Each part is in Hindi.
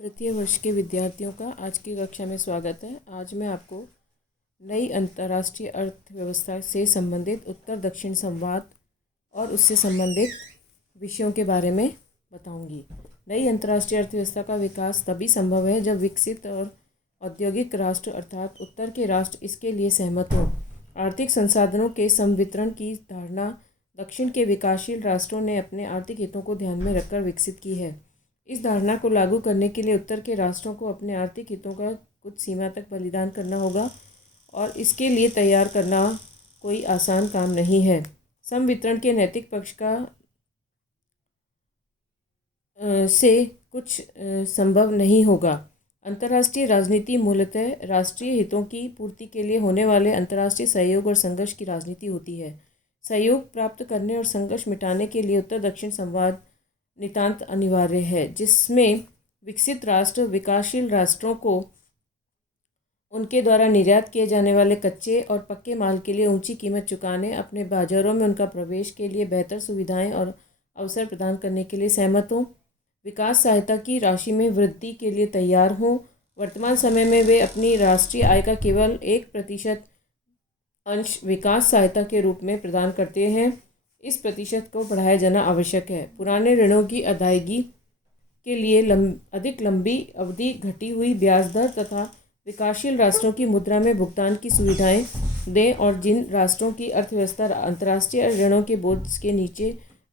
तृतीय वर्ष के विद्यार्थियों का आज की कक्षा में स्वागत है। आज मैं आपको नई अंतर्राष्ट्रीय अर्थव्यवस्था से संबंधित उत्तर दक्षिण संवाद और उससे संबंधित विषयों के बारे में बताऊंगी। नई अंतर्राष्ट्रीय अर्थव्यवस्था का विकास तभी संभव है जब विकसित और औद्योगिक राष्ट्र अर्थात उत्तर के राष्ट्र इसके लिए सहमत हों। आर्थिक संसाधनों के समवितरण की धारणा दक्षिण के विकासशील राष्ट्रों ने अपने आर्थिक हितों को ध्यान में रखकर विकसित की है। इस धारणा को लागू करने के लिए उत्तर के राष्ट्रों को अपने आर्थिक हितों का कुछ सीमा तक बलिदान करना होगा और इसके लिए तैयार करना कोई आसान काम नहीं है। समवितरण के नैतिक पक्ष का से कुछ संभव नहीं होगा। अंतर्राष्ट्रीय राजनीति मूलतः राष्ट्रीय हितों की पूर्ति के लिए होने वाले अंतर्राष्ट्रीय सहयोग और संघर्ष की राजनीति होती है। सहयोग प्राप्त करने और संघर्ष मिटाने के लिए उत्तर दक्षिण संवाद नितांत अनिवार्य है, जिसमें विकसित राष्ट्र विकासशील राष्ट्रों को उनके द्वारा निर्यात किए जाने वाले कच्चे और पक्के माल के लिए ऊंची कीमत चुकाने, अपने बाजारों में उनका प्रवेश के लिए बेहतर सुविधाएं और अवसर प्रदान करने के लिए सहमत हों, विकास सहायता की राशि में वृद्धि के लिए तैयार हों। वर्तमान समय में वे अपनी राष्ट्रीय आय का केवल 1% अंश विकास सहायता के रूप में प्रदान करते हैं। इस प्रतिशत को बढ़ाया जाना आवश्यक है। पुराने ऋणों की अदायगी के लिए अधिक लंबी अवधि, घटी हुई ब्याज दर तथा विकासशील राष्ट्रों की मुद्रा में भुगतान की सुविधाएं दें और जिन राष्ट्रों की अर्थव्यवस्था अंतर्राष्ट्रीय ऋणों के बोझ के नीचे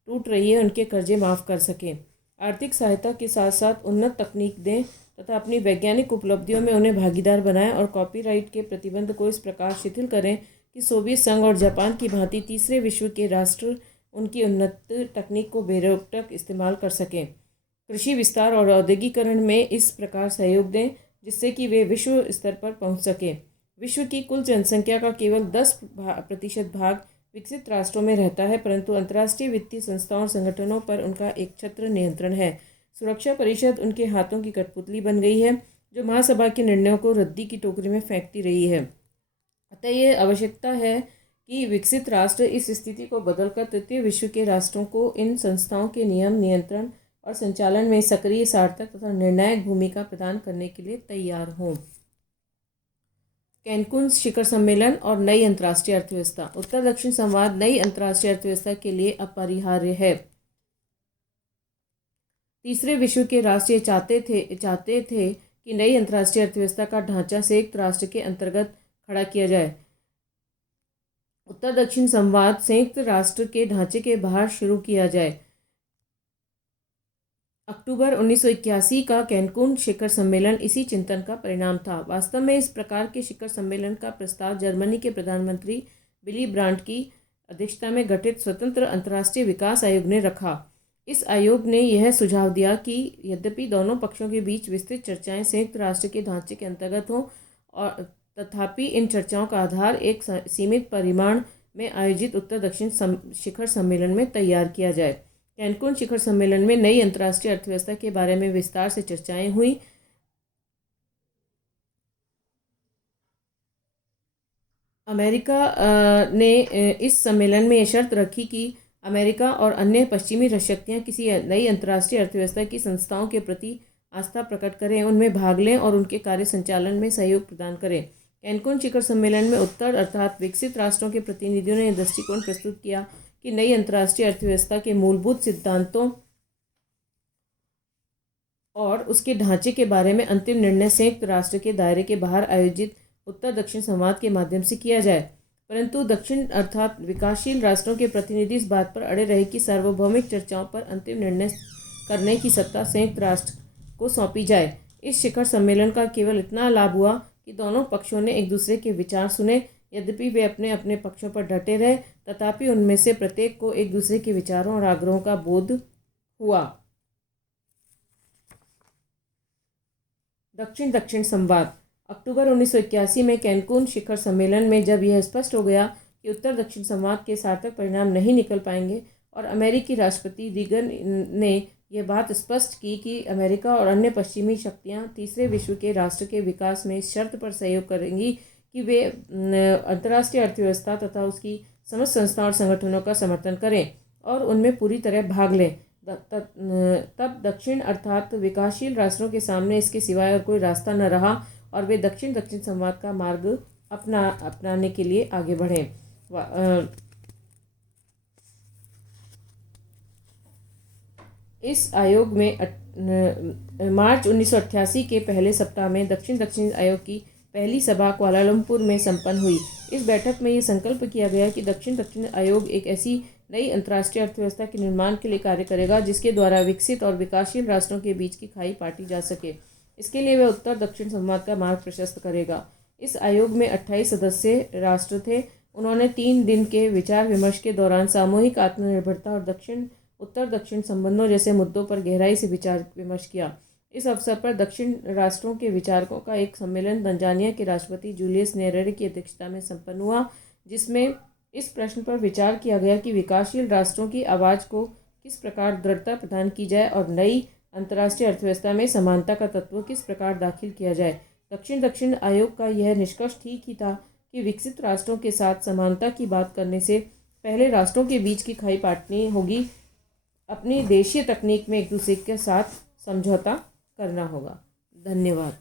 टूट रही है, उनके कर्जे माफ़ कर सकें। आर्थिक सहायता के साथ साथ उन्नत तकनीक दें तथा अपनी वैज्ञानिक उपलब्धियों में उन्हें भागीदार बनाएं और कॉपीराइट के प्रतिबंध को इस प्रकार शिथिल करें कि सोवियत संघ और जापान की भांति तीसरे विश्व के राष्ट्र उनकी उन्नत तकनीक को बेरोक इस्तेमाल कर सकें। कृषि विस्तार और औद्योगिकरण में इस प्रकार सहयोग दें जिससे कि वे विश्व स्तर पर पहुंच सकें। विश्व की कुल जनसंख्या का केवल 10% भाग विकसित राष्ट्रों में रहता है, परंतु अंतर्राष्ट्रीय वित्तीय संस्थाओं और संगठनों पर उनका एक छत्र नियंत्रण है। सुरक्षा परिषद उनके हाथों की कठपुतली बन गई है, जो महासभा के निर्णयों को रद्दी की टोकरी में फेंकती रही है। अतः यह आवश्यकता है कि विकसित राष्ट्र इस स्थिति को बदलकर तृतीय विश्व के राष्ट्रों को इन संस्थाओं के नियम, नियंत्रण और संचालन में सक्रिय, सार्थक तथा निर्णायक भूमिका प्रदान करने के लिए तैयार हों। कैनकुन शिखर सम्मेलन और नई अंतर्राष्ट्रीय अर्थव्यवस्था। उत्तर दक्षिण संवाद नई अंतर्राष्ट्रीय अर्थव्यवस्था के लिए अपरिहार्य है। तीसरे विश्व के राष्ट्र चाहते थे कि नई अंतर्राष्ट्रीय अर्थव्यवस्था का ढांचा संयुक्त राष्ट्र के अंतर्गत खड़ा किया जाए। उत्तर दक्षिण संवाद संयुक्त राष्ट्र के ढांचे के बाहर शुरू किया जाए। अक्टूबर 1981 का कैनकुन शिखर सम्मेलन इसी चिंतन का परिणाम था। वास्तव में इस प्रकार के शिखर सम्मेलन का प्रस्ताव जर्मनी के प्रधानमंत्री विली ब्रांट की अध्यक्षता में गठित स्वतंत्र अंतर्राष्ट्रीय विकास आयोग ने रखा। इस आयोग ने यह सुझाव दिया कि यद्यपि दोनों पक्षों के बीच विस्तृत चर्चाएं संयुक्त राष्ट्र के ढांचे के अंतर्गत हों, और तथापि इन चर्चाओं का आधार एक सीमित परिमाण में आयोजित उत्तर दक्षिण शिखर सम्मेलन में तैयार किया जाए। कैनकुन शिखर सम्मेलन में नई अंतर्राष्ट्रीय अर्थव्यवस्था के बारे में विस्तार से चर्चाएं हुई। अमेरिका ने इस सम्मेलन में यह शर्त रखी कि अमेरिका और अन्य पश्चिमी शक्तियां किसी नई अंतर्राष्ट्रीय अर्थव्यवस्था की संस्थाओं के प्रति आस्था प्रकट करें, उनमें भाग लें और उनके कार्य संचालन में सहयोग प्रदान करें। कैनकुन शिखर सम्मेलन में उत्तर अर्थात विकसित राष्ट्रों के प्रतिनिधियों ने दृष्टिकोण प्रस्तुत किया कि नई अंतर्राष्ट्रीय अर्थव्यवस्था के मूलभूत सिद्धांतों और उसके ढांचे के बारे में अंतिम निर्णय संयुक्त राष्ट्र के दायरे के बाहर आयोजित उत्तर दक्षिण संवाद के माध्यम से किया जाए। परंतु दक्षिण अर्थात विकासशील राष्ट्रों के प्रतिनिधि इस बात पर अड़े रहे कि सार्वभौमिक चर्चाओं पर अंतिम निर्णय करने की सत्ता संयुक्त राष्ट्र को सौंपी जाए। इस शिखर सम्मेलन का केवल इतना लाभ हुआ कि दोनों पक्षों ने एक दूसरे के विचार सुने। यद्यपि वे अपने अपने पक्षों पर डटे रहे, तथापि उनमें से प्रत्येक को एक दूसरे के विचारों और आग्रहों का बोध हुआ। दक्षिण दक्षिण संवाद। अक्टूबर 1981 में कैनकुन शिखर सम्मेलन में जब यह स्पष्ट हो गया कि उत्तर दक्षिण संवाद के सार्थक परिणाम नहीं निकल पाएंगे और अमेरिकी राष्ट्रपति रीगन ने यह बात स्पष्ट की कि अमेरिका और अन्य पश्चिमी शक्तियां तीसरे विश्व के राष्ट्र के विकास में इस शर्त पर सहयोग करेंगी कि वे अंतर्राष्ट्रीय अर्थव्यवस्था तथा उसकी समस्त संस्थाओं और संगठनों का समर्थन करें और उनमें पूरी तरह भाग लें, तब दक्षिण अर्थात विकासशील राष्ट्रों के सामने इसके सिवाय और कोई रास्ता न रहा और वे दक्षिण दक्षिण संवाद का मार्ग अपनाने के लिए आगे बढ़े। इस आयोग में मार्च 1988 के पहले सप्ताह में दक्षिण दक्षिण आयोग की पहली सभा कुआलालंपुर में संपन्न हुई। इस बैठक में यह संकल्प किया गया कि दक्षिण दक्षिण आयोग एक ऐसी नई अंतर्राष्ट्रीय अर्थव्यवस्था के निर्माण के लिए कार्य करेगा जिसके द्वारा विकसित और विकासशील राष्ट्रों के बीच की खाई पाटी जा सके। इसके लिए वह उत्तर दक्षिण संवाद का मार्ग प्रशस्त करेगा। इस आयोग में 28 सदस्य राष्ट्र थे। उन्होंने 3 दिन के विचार विमर्श के दौरान सामूहिक आत्मनिर्भरता और उत्तर दक्षिण संबंधों जैसे मुद्दों पर गहराई से विचार विमर्श किया। इस अवसर पर दक्षिण राष्ट्रों के विचारकों का एक सम्मेलन तंजानिया के राष्ट्रपति जूलियस न्येरेरे की अध्यक्षता में संपन्न हुआ, जिसमें इस प्रश्न पर विचार किया गया कि विकासशील राष्ट्रों की आवाज़ को किस प्रकार दृढ़ता प्रदान की जाए और नई अंतर्राष्ट्रीय अर्थव्यवस्था में समानता का तत्व किस प्रकार दाखिल किया जाए। दक्षिण दक्षिण आयोग का यह निष्कर्ष ठीक ही था कि विकसित राष्ट्रों के साथ समानता की बात करने से पहले राष्ट्रों के बीच की खाई पाटनी होगी, अपनी देशीय तकनीक में एक दूसरे के साथ समझौता करना होगा। धन्यवाद।